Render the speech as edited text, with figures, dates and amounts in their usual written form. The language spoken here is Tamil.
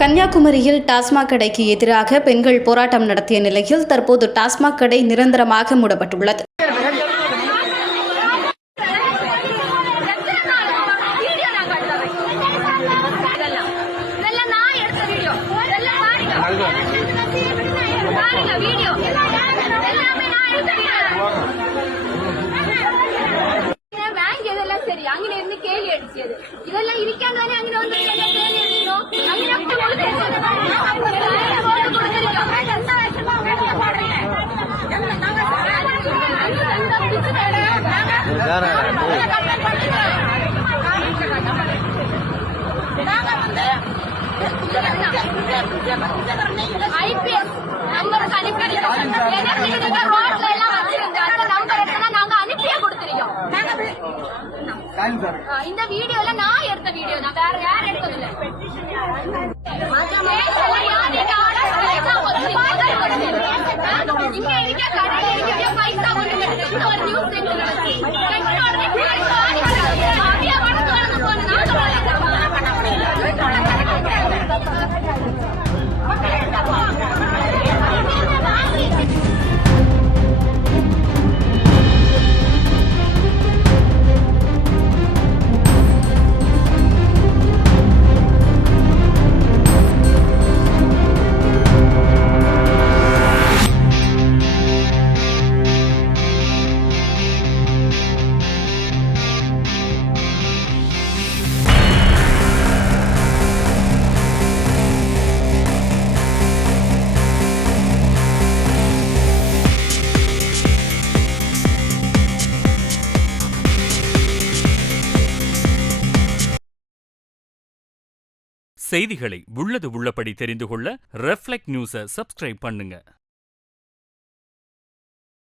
கன்னியாகுமரியில் டாஸ்மாக் கடைக்கு எதிராக பெண்கள் போராட்டம் நடத்திய நிலையில் தற்போது டாஸ்மாக் கடை நிரந்தரமாக மூடப்பட்டுள்ளது. இதெல்லாம் இருக்காங்க இந்த வீடியோல நான் எடுத்த வீடியோ தான், வேற யாரும் எடுத்ததில்ல. இங்க இருக்க கடை இருக்க பைசா ஒன்று ஒரு நியூஸ் செய்திகளை உள்ளது உள்ளபடி தெரிந்து கொள்ள ரெஃப்ளெக்ட் நியூஸை சப்ஸ்கிரைப் பண்ணுங்க.